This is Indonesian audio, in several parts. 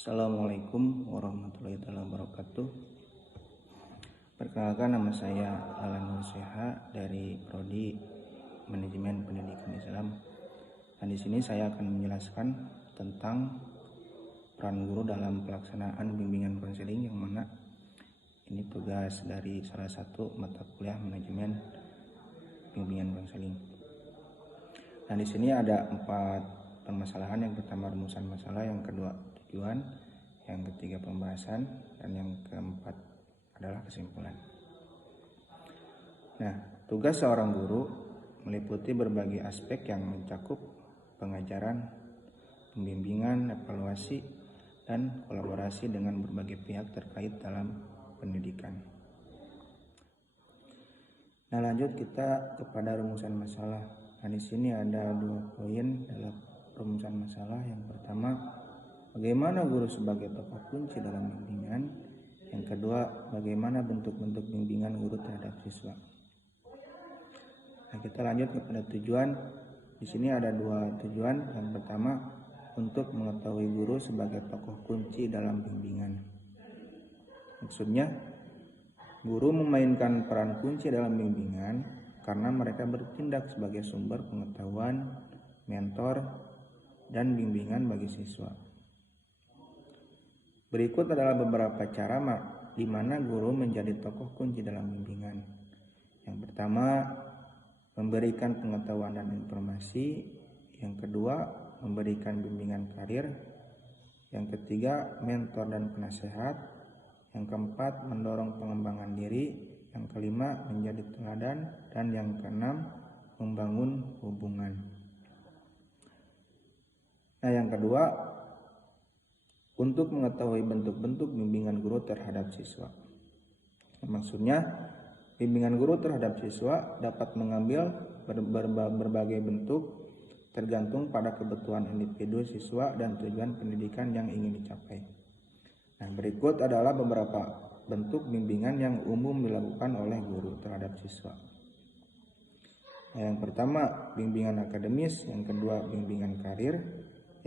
Assalamualaikum warahmatullahi wabarakatuh. Perkenalkan, nama saya Alan Nurseha dari Prodi Manajemen Pendidikan Islam. Dan di sini saya akan menjelaskan tentang peran guru dalam pelaksanaan bimbingan konseling, yang mana ini tugas dari salah satu mata kuliah manajemen bimbingan konseling. Dan di sini ada 4 permasalahan. Yang pertama rumusan masalah, yang kedua tujuan, yang ketiga pembahasan, dan yang keempat adalah kesimpulan. Nah, tugas seorang guru meliputi berbagai aspek yang mencakup pengajaran, pembimbingan, evaluasi, dan kolaborasi dengan berbagai pihak terkait dalam pendidikan. Nah, lanjut kita kepada rumusan masalah. Nah, di sini ada 2 poin dalam rumusan masalah. Yang pertama, bagaimana guru sebagai tokoh kunci dalam bimbingan. Yang kedua, bagaimana bentuk-bentuk bimbingan guru terhadap siswa. Nah, kita lanjut kepada tujuan. Di sini ada 2 tujuan. Yang pertama, untuk mengetahui guru sebagai tokoh kunci dalam bimbingan. Maksudnya, guru memainkan peran kunci dalam bimbingan karena mereka bertindak sebagai sumber pengetahuan, mentor, dan bimbingan bagi siswa. Berikut adalah beberapa cara di mana guru menjadi tokoh kunci dalam bimbingan. Yang pertama, memberikan pengetahuan dan informasi. Yang kedua, memberikan bimbingan karir. Yang ketiga, mentor dan penasehat. Yang keempat, mendorong pengembangan diri. Yang kelima, menjadi teladan. Dan yang keenam, membangun hubungan. Nah, yang kedua, untuk mengetahui bentuk-bentuk bimbingan guru terhadap siswa. Maksudnya, bimbingan guru terhadap siswa dapat mengambil berbagai bentuk tergantung pada kebutuhan individu siswa dan tujuan pendidikan yang ingin dicapai. Nah, berikut adalah beberapa bentuk bimbingan yang umum dilakukan oleh guru terhadap siswa. Nah, yang pertama, bimbingan akademis. Yang kedua, bimbingan karir.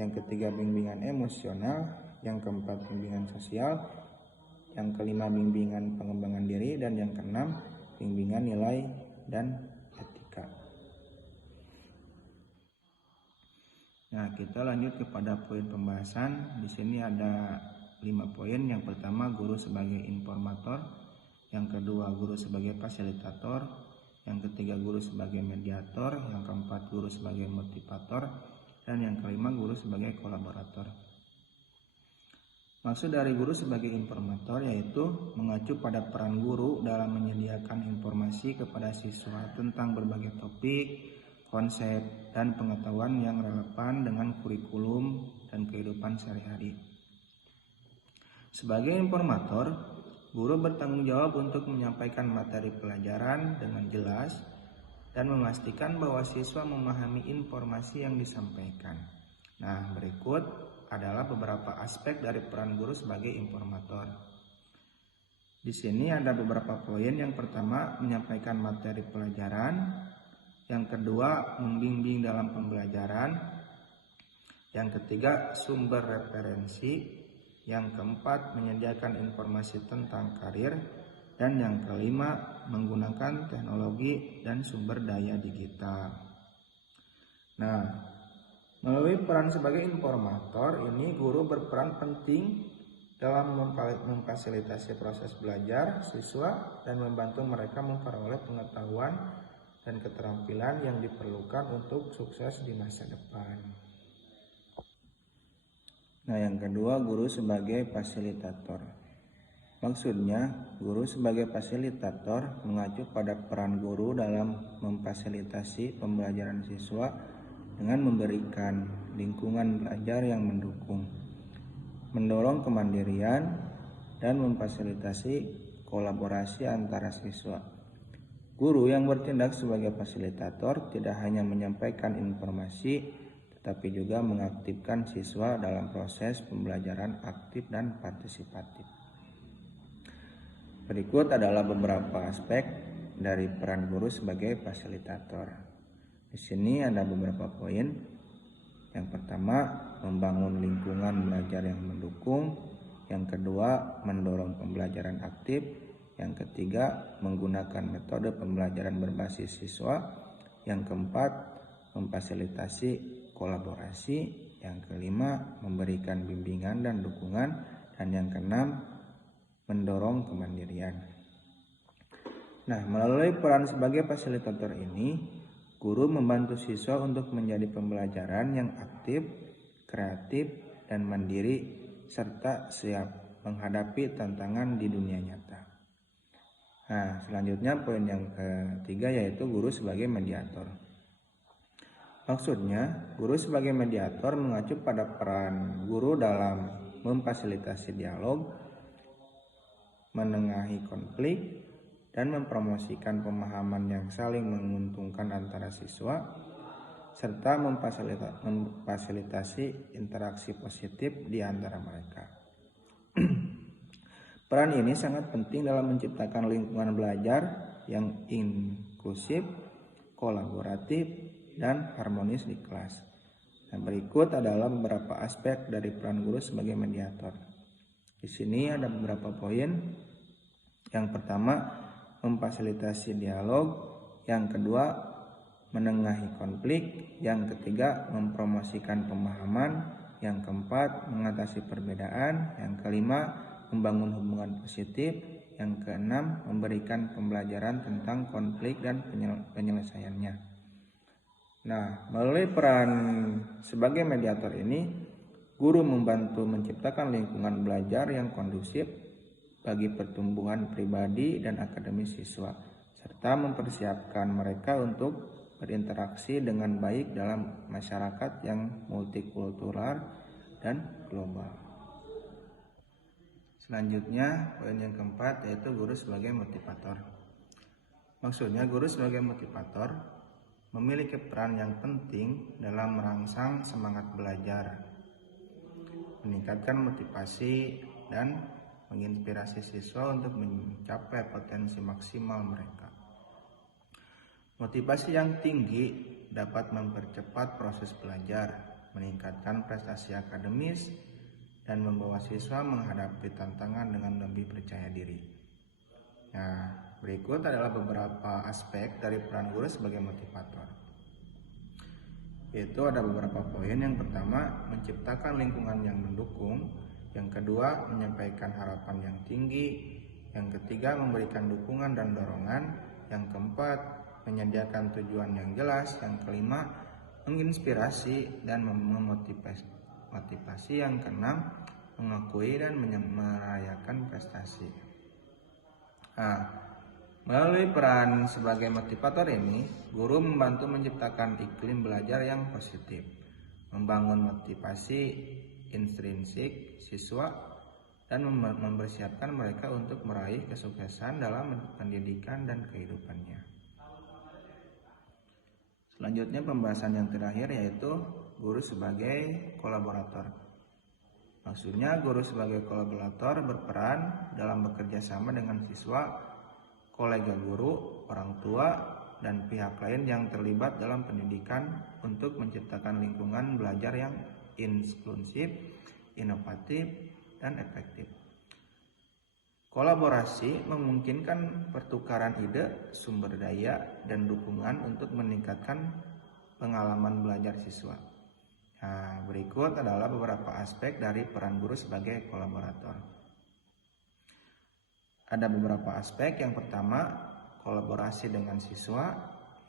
Yang ketiga, bimbingan emosional. Yang keempat, bimbingan sosial. Yang kelima, bimbingan pengembangan diri. Dan yang keenam, bimbingan nilai dan etika. Nah, kita lanjut kepada poin pembahasan. Di sini ada 5 poin. Yang pertama, guru sebagai informator. Yang kedua, guru sebagai fasilitator. Yang ketiga, guru sebagai mediator. Yang keempat, guru sebagai motivator. Dan yang kelima, guru sebagai kolaborator. Maksud dari guru sebagai informator yaitu mengacu pada peran guru dalam menyediakan informasi kepada siswa tentang berbagai topik, konsep, dan pengetahuan yang relevan dengan kurikulum dan kehidupan sehari-hari. Sebagai informator, guru bertanggung jawab untuk menyampaikan materi pelajaran dengan jelas dan memastikan bahwa siswa memahami informasi yang disampaikan. Nah, berikut adalah beberapa aspek dari peran guru sebagai informator. Di sini ada beberapa poin. Yang pertama, menyampaikan materi pelajaran. Yang kedua, membimbing dalam pembelajaran. Yang ketiga, sumber referensi. Yang keempat, menyediakan informasi tentang karir. Dan yang kelima, menggunakan teknologi dan sumber daya digital. Nah, melalui peran sebagai informator ini, guru berperan penting dalam memfasilitasi proses belajar siswa dan membantu mereka memperoleh pengetahuan dan keterampilan yang diperlukan untuk sukses di masa depan. Nah, yang kedua, guru sebagai fasilitator. Maksudnya, guru sebagai fasilitator mengacu pada peran guru dalam memfasilitasi pembelajaran siswa dengan memberikan lingkungan belajar yang mendukung, mendorong kemandirian, dan memfasilitasi kolaborasi antara siswa. Guru yang bertindak sebagai fasilitator tidak hanya menyampaikan informasi, tetapi juga mengaktifkan siswa dalam proses pembelajaran aktif dan partisipatif. Berikut adalah beberapa aspek dari peran guru sebagai fasilitator. Di sini ada beberapa poin. Yang pertama, membangun lingkungan belajar yang mendukung. Yang kedua, mendorong pembelajaran aktif. Yang ketiga, menggunakan metode pembelajaran berbasis siswa. Yang keempat, memfasilitasi kolaborasi. Yang kelima, memberikan bimbingan dan dukungan. Dan yang keenam, mendorong kemandirian. Nah, melalui peran sebagai fasilitator ini, guru membantu siswa untuk menjadi pembelajaran yang aktif, kreatif, dan mandiri, serta siap menghadapi tantangan di dunia nyata. Nah, selanjutnya poin yang ketiga yaitu guru sebagai mediator. Maksudnya, guru sebagai mediator mengacu pada peran guru dalam memfasilitasi dialog, menengahi konflik, dan mempromosikan pemahaman yang saling menguntungkan antara siswa, serta memfasilitasi interaksi positif di antara mereka. Peran ini sangat penting dalam menciptakan lingkungan belajar yang inklusif, kolaboratif, dan harmonis di kelas. Dan berikut adalah beberapa aspek dari peran guru sebagai mediator. Di sini ada beberapa poin. Yang pertama, memfasilitasi dialog. Yang kedua, menengahi konflik. Yang ketiga, mempromosikan pemahaman. Yang keempat, mengatasi perbedaan. Yang kelima, membangun hubungan positif. Yang keenam, memberikan pembelajaran tentang konflik dan penyelesaiannya. Nah, melalui peran sebagai mediator ini, guru membantu menciptakan lingkungan belajar yang kondusif bagi pertumbuhan pribadi dan akademis siswa, serta mempersiapkan mereka untuk berinteraksi dengan baik dalam masyarakat yang multikultural dan global. Selanjutnya, poin yang keempat yaitu guru sebagai motivator. Maksudnya, guru sebagai motivator memiliki peran yang penting dalam merangsang semangat belajar, meningkatkan motivasi, dan menginspirasi siswa untuk mencapai potensi maksimal mereka. Motivasi yang tinggi dapat mempercepat proses belajar, meningkatkan prestasi akademis, dan membawa siswa menghadapi tantangan dengan lebih percaya diri. Nah, berikut adalah beberapa aspek dari peran guru sebagai motivator. Yaitu ada beberapa poin. Yang pertama, menciptakan lingkungan yang mendukung. Yang kedua, menyampaikan harapan yang tinggi. Yang ketiga, memberikan dukungan dan dorongan. Yang keempat, menyediakan tujuan yang jelas. Yang kelima, menginspirasi dan memotivasi. Yang keenam, mengakui dan merayakan prestasi. Nah, melalui peran sebagai motivator ini, guru membantu menciptakan iklim belajar yang positif, membangun motivasi intrinsik siswa, dan mempersiapkan mereka untuk meraih kesuksesan dalam pendidikan dan kehidupannya. Selanjutnya, pembahasan yang terakhir yaitu guru sebagai kolaborator. Maksudnya, guru sebagai kolaborator berperan dalam bekerja sama dengan siswa, kolega guru, orang tua, dan pihak lain yang terlibat dalam pendidikan untuk menciptakan lingkungan belajar yang inklusif, inovatif, dan efektif. Kolaborasi memungkinkan pertukaran ide, sumber daya, dan dukungan untuk meningkatkan pengalaman belajar siswa. Nah, berikut adalah beberapa aspek dari peran guru sebagai kolaborator. Ada beberapa aspek. Yang pertama, kolaborasi dengan siswa.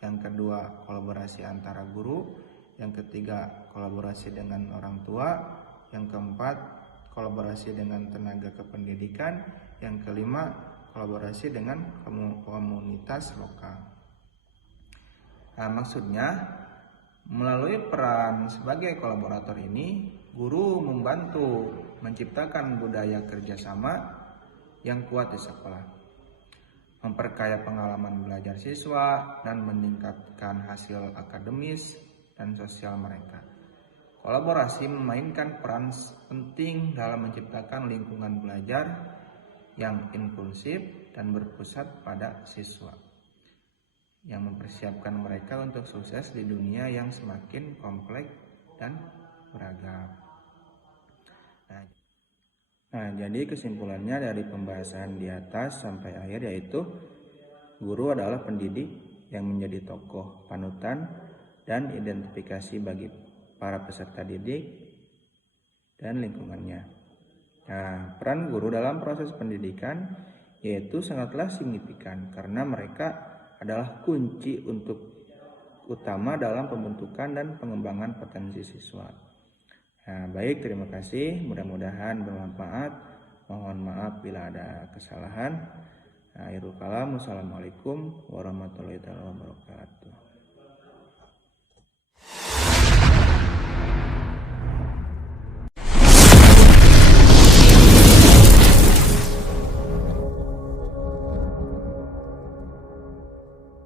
Yang kedua, kolaborasi antara guru. Yang ketiga, kolaborasi dengan orang tua. Yang keempat, kolaborasi dengan tenaga kependidikan. Yang kelima, kolaborasi dengan komunitas lokal. Nah, maksudnya, melalui peran sebagai kolaborator ini, guru membantu menciptakan budaya kerjasama yang kuat di sekolah, memperkaya pengalaman belajar siswa, dan meningkatkan hasil akademis dan sosial mereka. Kolaborasi memainkan peran penting dalam menciptakan lingkungan belajar yang inklusif dan berpusat pada siswa, yang mempersiapkan mereka untuk sukses di dunia yang semakin kompleks dan beragam. Nah, jadi kesimpulannya dari pembahasan di atas sampai akhir yaitu guru adalah pendidik yang menjadi tokoh panutan dan identifikasi bagi para peserta didik dan lingkungannya. Nah, peran guru dalam proses pendidikan yaitu sangatlah signifikan karena mereka adalah kunci utama dalam pembentukan dan pengembangan potensi siswa. Nah, baik, terima kasih. Mudah-mudahan bermanfaat. Mohon maaf bila ada kesalahan. Akhirul kalam. Wassalamualaikum warahmatullahi wabarakatuh.